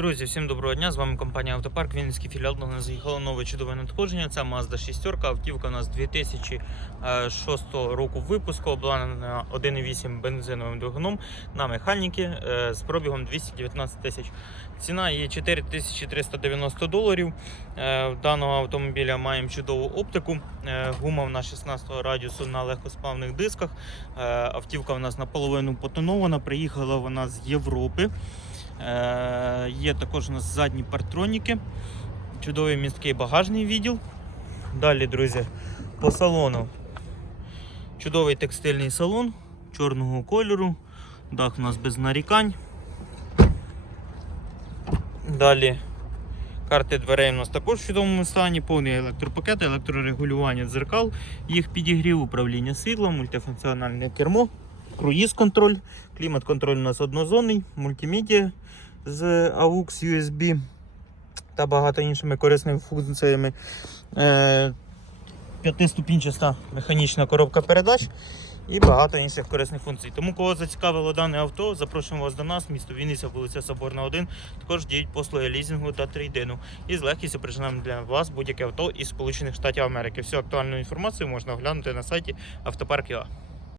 Друзі, всім доброго дня! З вами компанія Автопарк. Вінницький філіал. До нас заїхало нове чудове надходження. Це Mazda 6. Автівка у нас 2006 року випуску, обладнана 1,8 бензиновим двигуном на механіки е, з пробігом 219 тисяч. Ціна є 4390 доларів. Е, В даного автомобіля маємо чудову оптику. Е, Гума в нас 16 радіусу на легкосплавних дисках. Автівка у нас наполовину потонована. Приїхала вона з Європи. Е, Є також у нас задні партроніки, чудовий місткий багажний відділ. Далі, друзі, по салону. Чудовий текстильний салон чорного кольору. Дах у нас без нарікань. Далі карти дверей у нас також в чудовому стані, повний електропакет, електрорегулювання дзеркал, їх підігрів, управління світлом, мультифункціональне кермо, круїз-контроль, клімат-контроль у нас однозонний, мультимедіа з AUX USB та багато іншими корисними функціями. Е, П'ятиступінчаста механічна коробка передач і багато інших корисних функцій. Тому, кого зацікавило дане авто, запрошуємо вас до нас, місто Вінниця, вулиця Соборна 1. Також діють послуги лізінгу та трейдину. І з легкістю приженемо для вас будь-яке авто із Сполучених Штатів Америки. Всю актуальну інформацію можна оглянути на сайті Автопарк.ua.